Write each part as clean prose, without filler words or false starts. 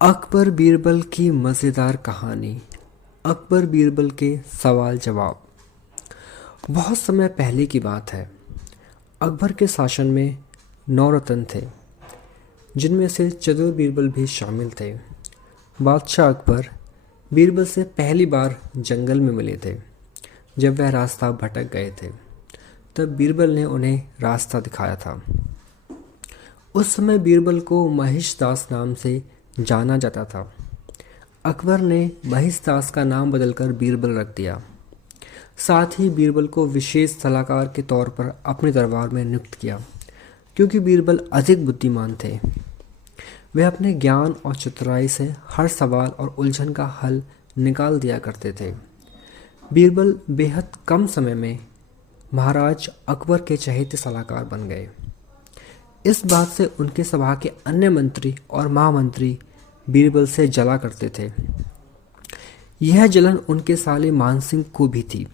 अकबर बीरबल की मज़ेदार कहानी। अकबर बीरबल के सवाल जवाब। बहुत समय पहले की बात है। अकबर के शासन में 9 रत्न थे, जिनमें से चतुर बीरबल भी शामिल थे। बादशाह अकबर बीरबल से पहली बार जंगल में मिले थे। जब वह रास्ता भटक गए थे, तब बीरबल ने उन्हें रास्ता दिखाया था। उस समय बीरबल को महिषदास नाम से जाना जाता था। अकबर ने महिषदास का नाम बदलकर बीरबल रख दिया। साथ ही बीरबल को विशेष सलाहकार के तौर पर अपने दरबार में नियुक्त किया, क्योंकि बीरबल अधिक बुद्धिमान थे। वे अपने ज्ञान और चतुराई से हर सवाल और उलझन का हल निकाल दिया करते थे। बीरबल बेहद कम समय में महाराज अकबर के चहेते सलाहकार बन गए। इस बात से उनके सभा के अन्य मंत्री और महामंत्री बीरबल से जला करते थे। यह जलन उनके साले मानसिंह को भी थी।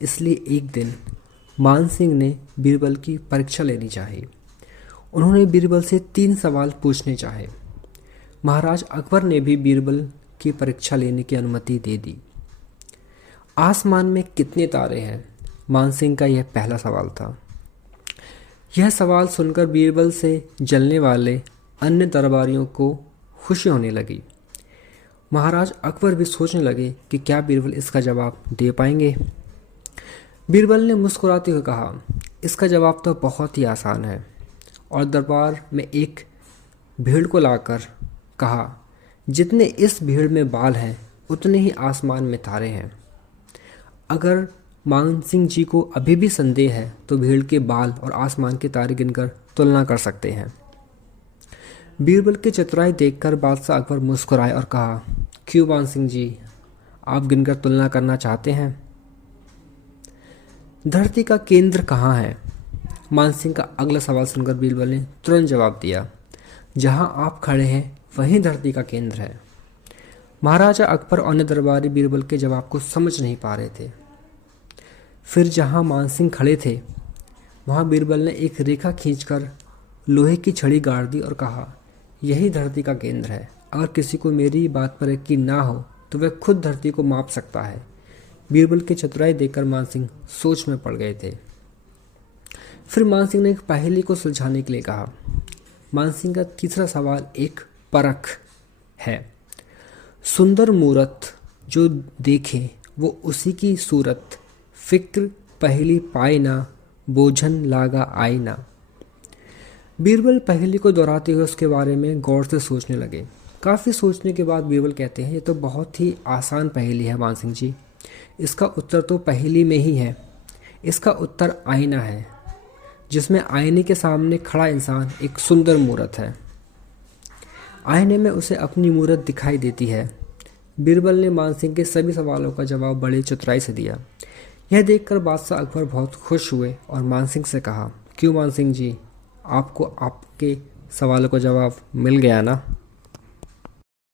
इसलिए एक दिन मानसिंह ने बीरबल की परीक्षा लेनी चाहिए। उन्होंने बीरबल से 3 सवाल पूछने चाहे। महाराज अकबर ने भी बीरबल की परीक्षा लेने की अनुमति दे दी। आसमान में कितने तारे हैं? मानसिंह का यह पहला सवाल था। यह सवाल सुनकर बीरबल से जलने वाले अन्य दरबारियों को खुशी होने लगी। महाराज अकबर भी सोचने लगे कि क्या बीरबल इसका जवाब दे पाएंगे। बीरबल ने मुस्कुराते हुए कहा, इसका जवाब तो बहुत ही आसान है। और दरबार में एक भीड़ को लाकर कहा, जितने इस भीड़ में बाल हैं, उतने ही आसमान में तारे हैं। अगर मानसिंह जी को अभी भी संदेह है, तो भीड़ के बाल और आसमान के तारे गिनकर तुलना कर सकते हैं। बीरबल की चतुराई देखकर बादशाह अकबर मुस्कुराए और कहा, क्यों मानसिंह जी, आप गिनकर तुलना करना चाहते हैं? धरती का केंद्र कहाँ है? मानसिंह का अगला सवाल सुनकर बीरबल ने तुरंत जवाब दिया, जहां आप खड़े हैं वहीं धरती का केंद्र है। महाराजा अकबर और अन्य दरबारी बीरबल के जवाब को समझ नहीं पा रहे थे। फिर जहां मानसिंह खड़े थे, वहां बीरबल ने एक रेखा खींचकर लोहे की छड़ी गाड़ दी और कहा, यही धरती का केंद्र है। अगर किसी को मेरी बात पर यकीन ना हो, तो वह खुद धरती को माप सकता है। बीरबल की चतुराई देखकर मानसिंह सोच में पड़ गए थे। फिर मानसिंह ने एक पहेली को सुलझाने के लिए कहा। मानसिंह का तीसरा सवाल एक परख है। सुंदर मूरत जो देखे वो उसी की सूरत, फिक्र पहेली पाए ना, बोझन लागा आए ना। बीरबल पहेली को दोहराते हुए उसके बारे में गौर से सोचने लगे। काफ़ी सोचने के बाद बीरबल कहते हैं, ये तो बहुत ही आसान पहेली है मानसिंह जी। इसका उत्तर तो पहेली में ही है। इसका उत्तर आईना है, जिसमें आईने के सामने खड़ा इंसान एक सुंदर मूरत है। आईने में उसे अपनी मूरत दिखाई देती है। बीरबल ने मानसिंह के सभी सवालों का जवाब बड़ी चतुराई से दिया। यह देखकर बादशाह अकबर बहुत खुश हुए और मानसिंह से कहा, क्यों मानसिंह जी, आपको आपके सवालों का जवाब मिल गया ना?